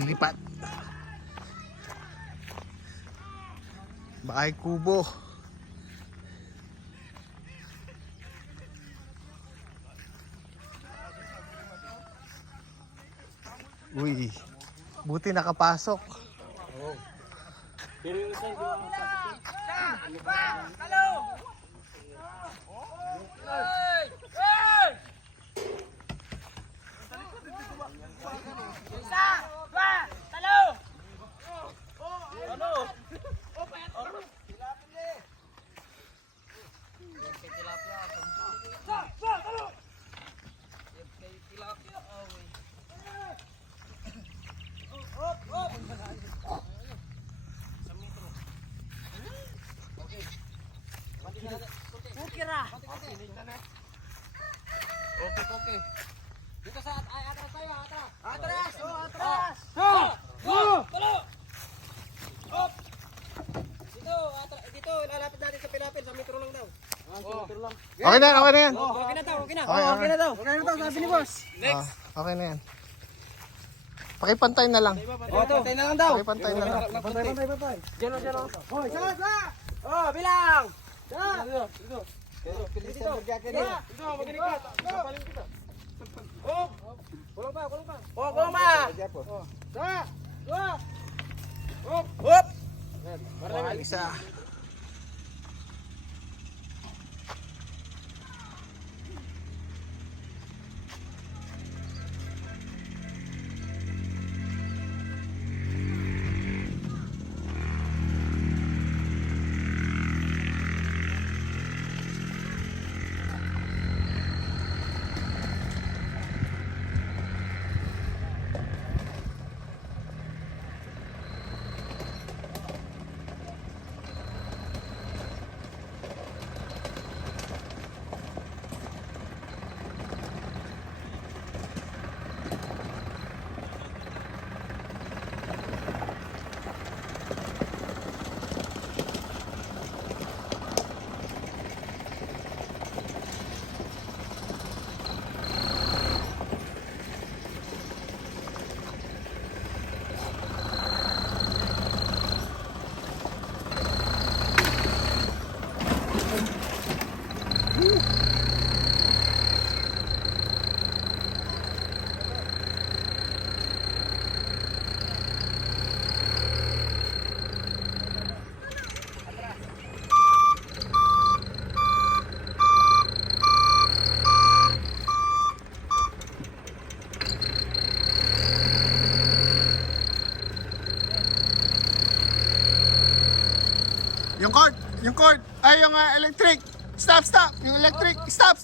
Lilipat. Bahay kubo. Uy, buti nakapasok. Oo. Pero yung isa, Okay. Dito sa atras tayo, atras. Atras! Oh, atras! Hop! Dito, lalapit natin sa pilapil, sa metro lang daw. Metro lang. Okay na yan. Okay na daw, okay na. Okay na daw. Okay na daw, sabi ni boss. Next. Okay na yan. Pakipantay na lang. Pantay na lang daw. Pakipantay na lang. Pantay. Diyan. Hoy, sa! Oh, bilang! Dito. Dito, magaling ka. Kapaling kita. Hop! Kulong pa. Oh, kulong pa. Sa! Hop! Hop! Isa. Yung cord, ay yung electric. Stop. Yung electric, stop.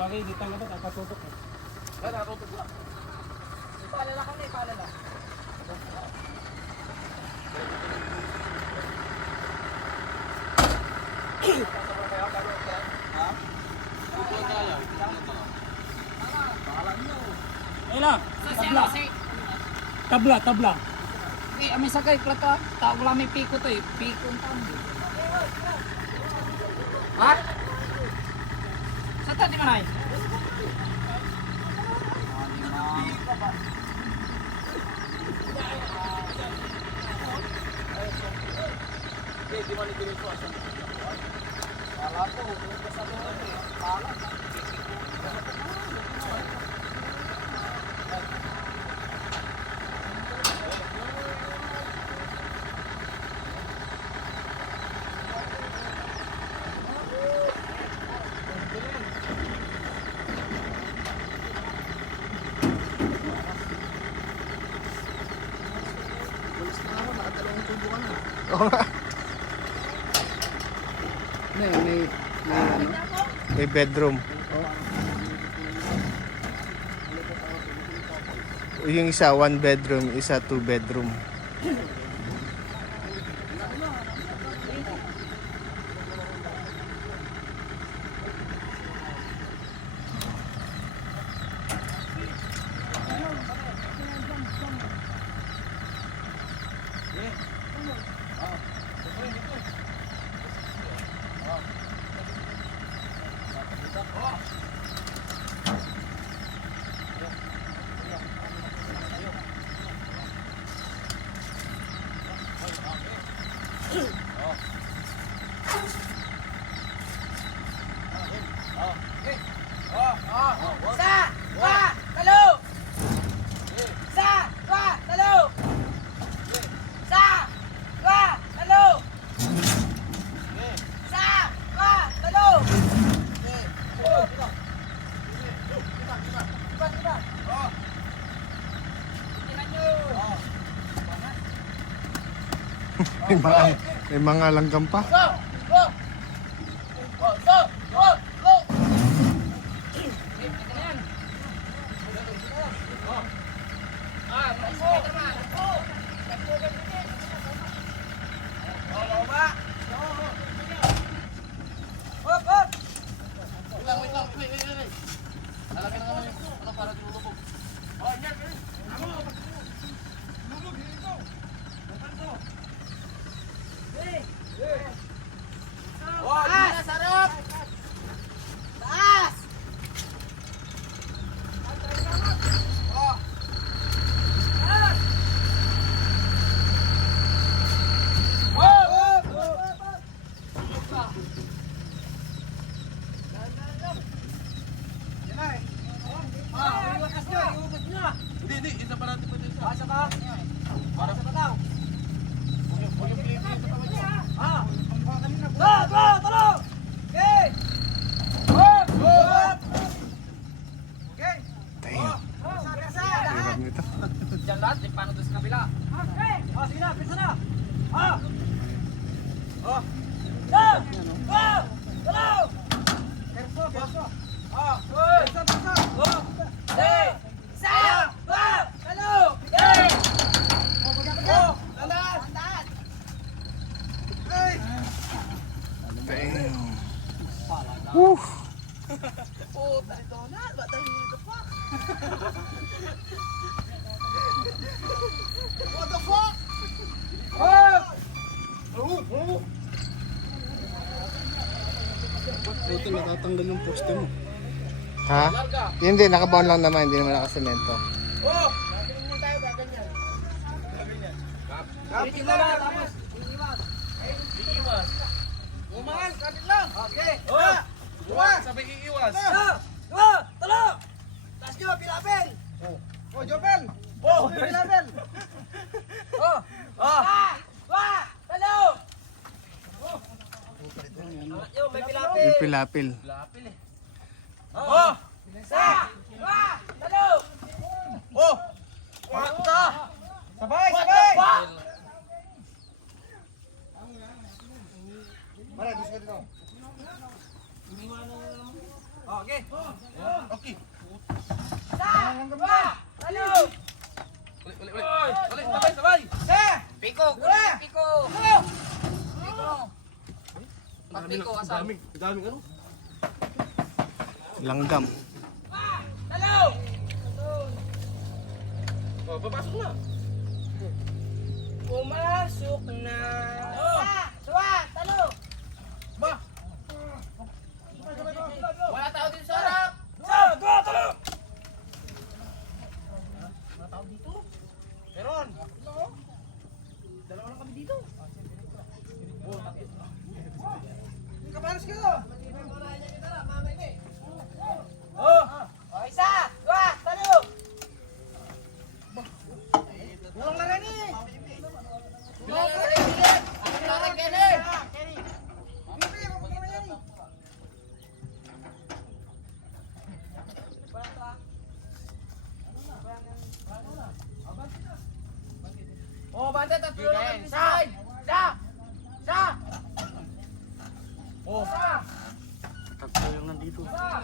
Bagay, dito nga ba? Nakatutok. Nakatutok lang. Ipalala kami, ipalala. Tabla. May sakay klata. Wala may piko to eh. Piko ang tamo. Ha? Sa tadi manay? Di man ito ito. Kala ko, kung basta doon eh. Kala. Walis na ako, nakadalawang tubo ka na. Oo nga. May ano? May bedroom. Yung isa, 1 bedroom, isa 2 bedroom. May mga langgam pa. Hindi, isa pa natin pwede isa. Asa ka? Para sa bataw. Yung plate dito pa niya. Ah. Talo! Okay. Okay. Damn. Hirap nito. Diyan lahat, di paano doon sa kabila. Okay. Sige na, pisa na. Ah. Oh. Talo! Kerso. Ah. Pisa. Oh. Hey. Damn. Woo. What the fuck? Buti natatanggal yung poste mo. Ha? Hindi, nakabaon lang naman, hindi naman nakasemento. Oh. Kapit na tapos. Iiwas. Umangal, kapit lang. Okay. Oh. Sabay iiwas. Talo! Taas nyo, pilapel! Oh, Jopel! Oh. Pilapel! Talo! May pilapil. Yung pilapil. Pilapil eh. Oh! Talo! Oh! Wata! Sabay! Mara, gusto ka dito. Okay. Okay. Talo! Ulit. Sabay. Piko! Piko! Pag-piko, asan? Daming ano? Langgam. Oh, papasok na. Pumasok na! Talo! Ba? Wala tao dito sa harap! Talo! Wala tao dito? Meron. Dalawa lang kami dito. Oh,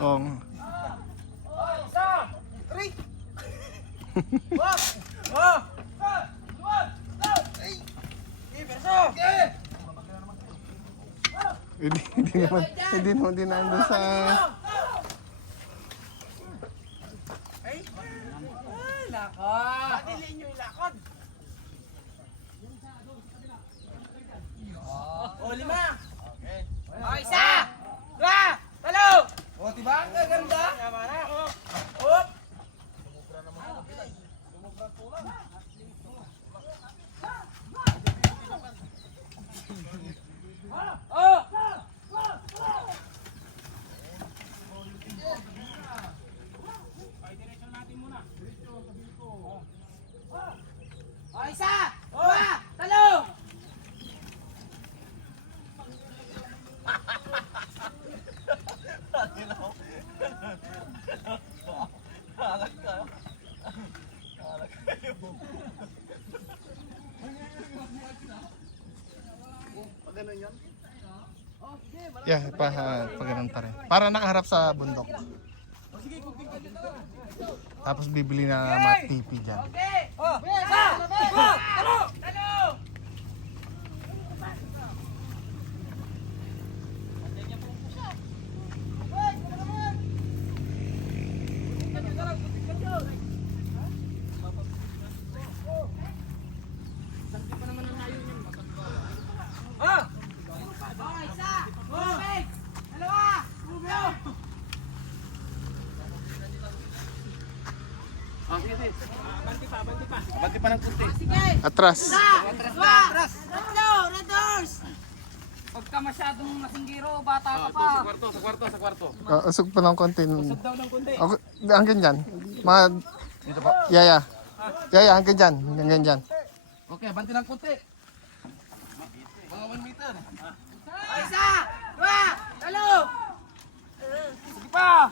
Oo. Hindi naman din nandun sa... O, lima. O, isa. Dua. Talo. O, diba? Ang gaganda. Tama na. O. O, isa. Dua. Talo. Yeah, pa ganun pa rin. Para nakaharap sa bundok. Tapos bibili na mat TV dyan. Okay. O, isa. Dua. Talo. Talo. Banti pa ng kunti. Atras. Pagka masyadong nasinggiro, bata ka pa. Sa kwarto. Usog pa ng konti. Daw ng kunti. Okay, hanggang dyan. Mga... Yaya. Yaya, hanggang dyan. Hanggang dyan. Okay, banti ng kunti. Mga 1 meter. Isa! Dua! Talo! Sige pa!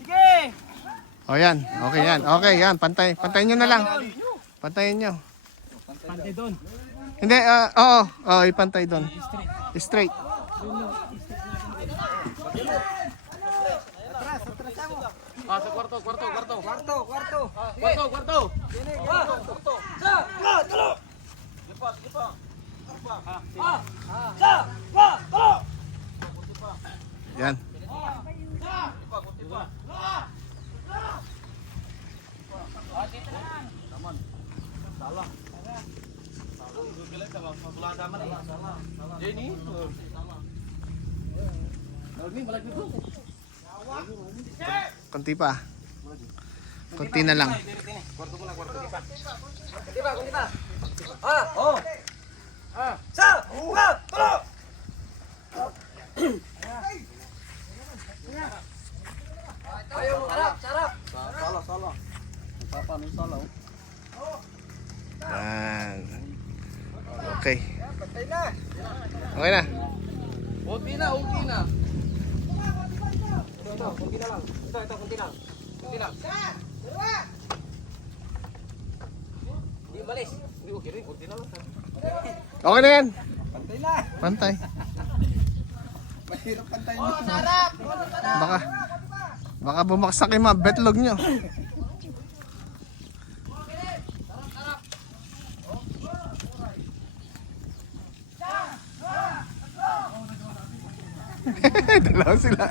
Sige! O yan. Okay yan. Okay yan. Pantay. Pantayin nyo na lang. Pantayin nyo. Pantay doon. Hindi. Oo. Oo. Ipantay doon. Straight. Sa kwarto. Yan. Jenny. Konti pa. Konti na lang. Yan. Okay. Okay na. Okay na. Okay na yan. Pantay. Baka bumaksak yung mga betlog nyo. Dalawa sila.